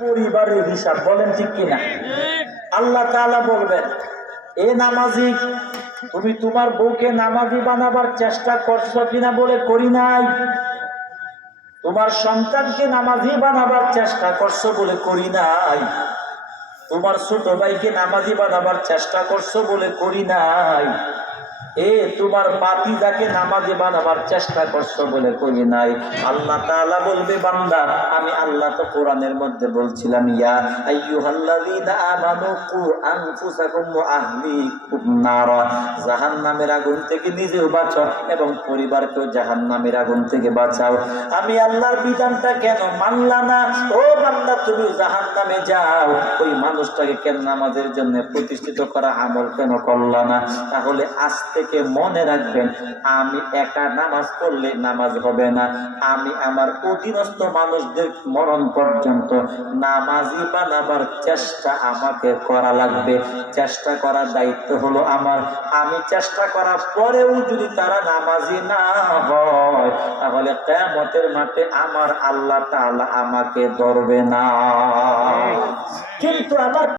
পরিবারের হিসাব, বলেন ঠিক কিনা? আল্লাহ তাআলা বলবেন, এ নামাজি, তুমি তোমার বউকে নামাজি বানাবার চেষ্টা করছো কিনা? বলে করি নাই। তোমার সন্তানকে নামাজি বানাবার চেষ্টা করছো? বলে করি নাই। তোমার ছোট ভাইকে নামাজি বানাবার চেষ্টা করছো? বলে করি নাই। তোমার ভাতিজাকে নামাজি বানাবার চেষ্টা করছো? বলে করি নাই। আল্লাহ তাআলা বলবে, বান্দা, আমি আল্লাহ তো কোরআনের মধ্যে বলছিলাম, ইয়া আইয়ুহাল্লাযীনা আমানু কু আনফুসাকুম ওয়া আহলিকুম নারা, জাহান্নামের আগুন থেকে নিজেও বাঁচাও এবং পরিবারকেও জাহান্নামের আগুন থেকে বাঁচাও। আমি আল্লাহর বিধানটা কেন মানলা না? ও বান্দা, তুমি জাহান্নামে যাও, ওই মানুষটাকে কেন নামাজের জন্য প্রতিষ্ঠিত করা আমল কেন করলা না? তাহলে আজ থেকে মনে রাখবেন, আমি একা নামাজ পড়লে নামাজ হবে না। আমি আমার অধীনস্থ মানুষদের মরণ পর্যন্ত নামাজি বানাবার চেষ্টা আমাকে করা লাগবে। চেষ্টা করার দায়িত্ব হলো আমার। আমি চেষ্টা করার পরেও যদি তারা নামাজি না হয়, তাহলে কিয়ামতের মাঠে আমার আল্লাহ তাআলা আমাকে ধরবে না। কিন্তু আমার